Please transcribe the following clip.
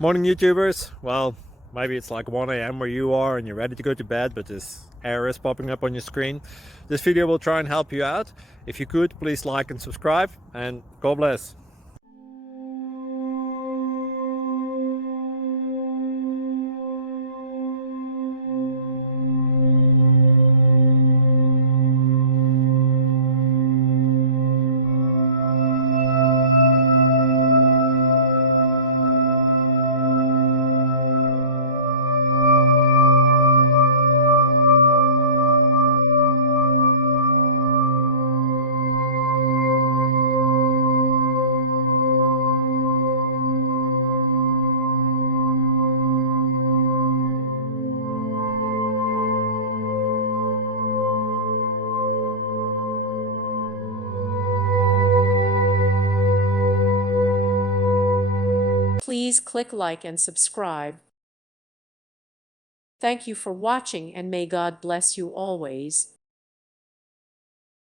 Morning YouTubers. Well, maybe it's like 1 a.m. where you are and you're ready to go to bed, but this error is popping up on your screen. This video will try and help you out. If you could, please like and subscribe, and God bless. Please click like and subscribe. Thank you for watching, and may God bless you always.